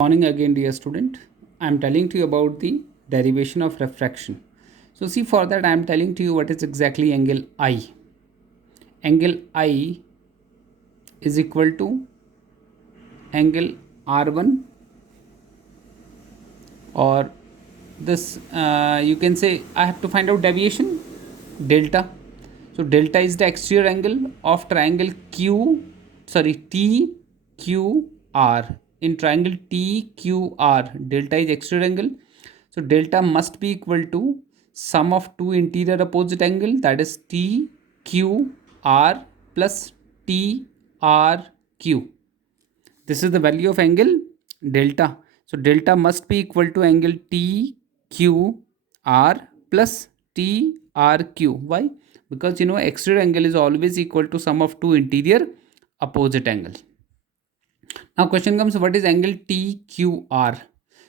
Morning again, dear student. I am telling to you about the derivation of refraction. So see, for that I am telling to you what is exactly angle I. Angle I is equal to angle R1, or this you can say I have to find out deviation delta. So delta is the exterior angle of triangle TQR. In triangle TQR, delta is exterior angle. So delta must be equal to sum of two interior opposite angle, that is TQR plus TRQ. This is the value of angle delta. So delta must be equal to angle TQR plus TRQ. Why? Because exterior angle is always equal to sum of two interior opposite angle. Now question comes, what is angle TQR?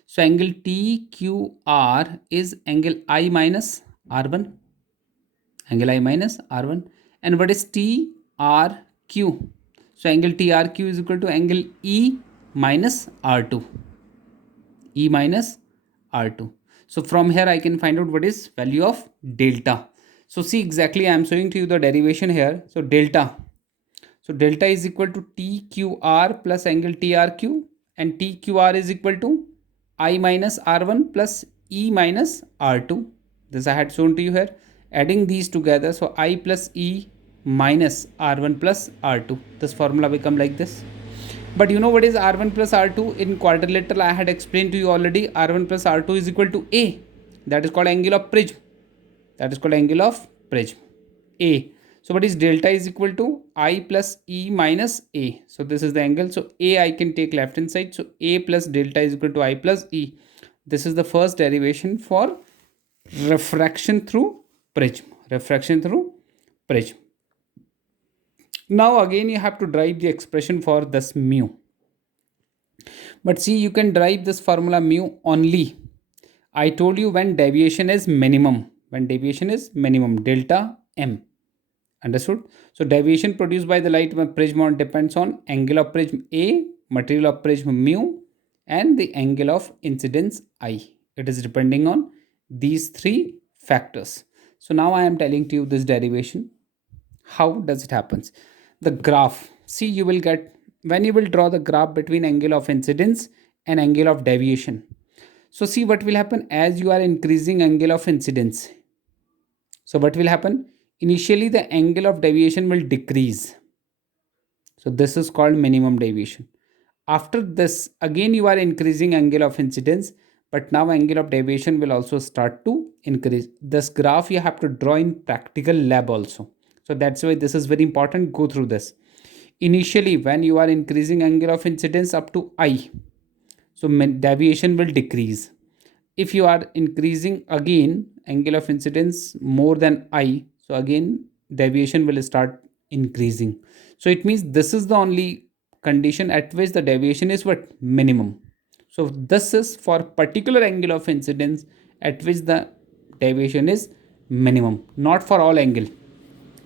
So angle TQR is angle I minus R1. Angle I minus R1. And what is TRQ? So angle TRQ is equal to angle E minus R2. E minus R2. So from here I can find out what is value of delta. So see, exactly I am showing to you the derivation here. So delta. So delta is equal to TQR plus angle TRQ, and TQR is equal to I minus R1 plus E minus R2. This I had shown to you here. Adding these together, so I plus E minus R1 plus R2. This formula become like this. But you know what is R1 plus R2? In quadrilateral I had explained to you already. R1 plus R2 is equal to A. That is called angle of prism. That is called angle of prism. A. So what is delta is equal to I plus E minus A. So this is the angle. So A I can take left hand side. So A plus delta is equal to I plus E. This is the first derivation for refraction through prism. Refraction through prism. Now again you have to derive the expression for this mu. But see, you can derive this formula mu only, I told you, when deviation is minimum. When deviation is minimum, delta m. Understood? So deviation produced by the light prism depends on angle of prism A, material of prism mu, and the angle of incidence I. It is depending on these three factors. So now I am telling to you this derivation. How does it happens? The graph. See, you will get, when you will draw the graph between angle of incidence and angle of deviation. So see what will happen as you are increasing angle of incidence. So what will happen? Initially the angle of deviation will decrease. So this is called minimum deviation. After this, again you are increasing angle of incidence, but now angle of deviation will also start to increase. This graph you have to draw in practical lab also. So that's why this is very important. Go through this. Initially, when you are increasing angle of incidence up to I, so deviation will decrease. If you are increasing again angle of incidence more than I, so again deviation will start increasing. So it means this is the only condition at which the deviation is what? Minimum. So this is for particular angle of incidence at which the deviation is minimum, not for all angle.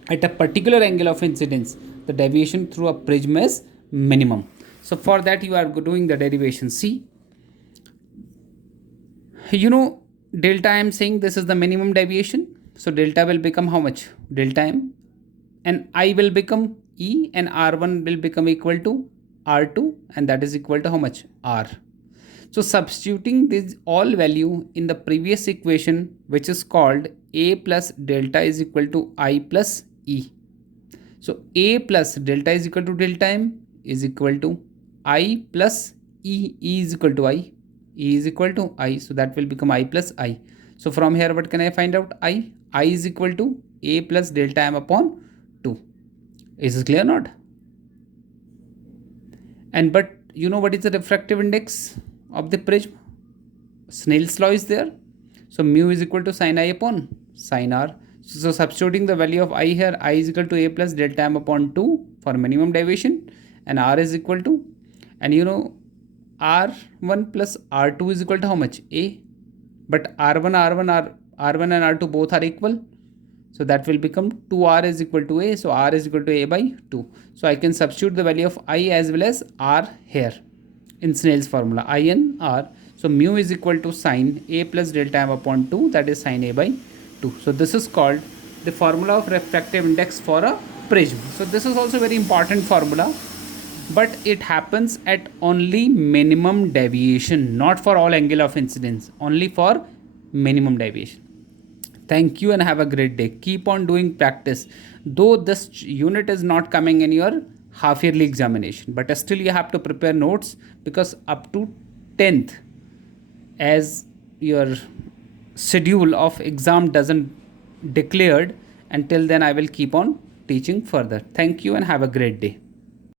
At a particular angle of incidence, the deviation through a prism is minimum. So for that you are doing the derivation. See, delta I am saying this is the minimum deviation. So delta will become how much? Delta m, and I will become E, and R1 will become equal to R2, and that is equal to how much? R. So substituting this all value in the previous equation, which is called A plus delta is equal to I plus E. So A plus delta is equal to delta m is equal to I plus E. E is equal to I. E is equal to I. So that will become I plus I. So from here what can I find out? I is equal to A plus delta m upon 2. Is this clear? Not? And but you know what is the refractive index of the prism? Snell's law is there. So mu is equal to sin I upon sin R. So substituting the value of I here, I is equal to A plus delta m upon 2 for minimum deviation, and R is equal to, and R1 plus R2 is equal to how much? A. But R1 and R2 both are equal. So that will become 2R is equal to A. So R is equal to A by 2. So I can substitute the value of I as well as R here in Snell's formula, INR. So mu is equal to sine A plus delta m upon 2, that is sine A by 2. So this is called the formula of refractive index for a prism. So this is also very important formula, but it happens at only minimum deviation, not for all angle of incidence, only for minimum deviation. Thank you and have a great day. Keep on doing practice. Though this unit is not coming in your half yearly examination, but still you have to prepare notes, because up to 10th, as your schedule of exam doesn't declared, until then I will keep on teaching further. Thank you and have a great day.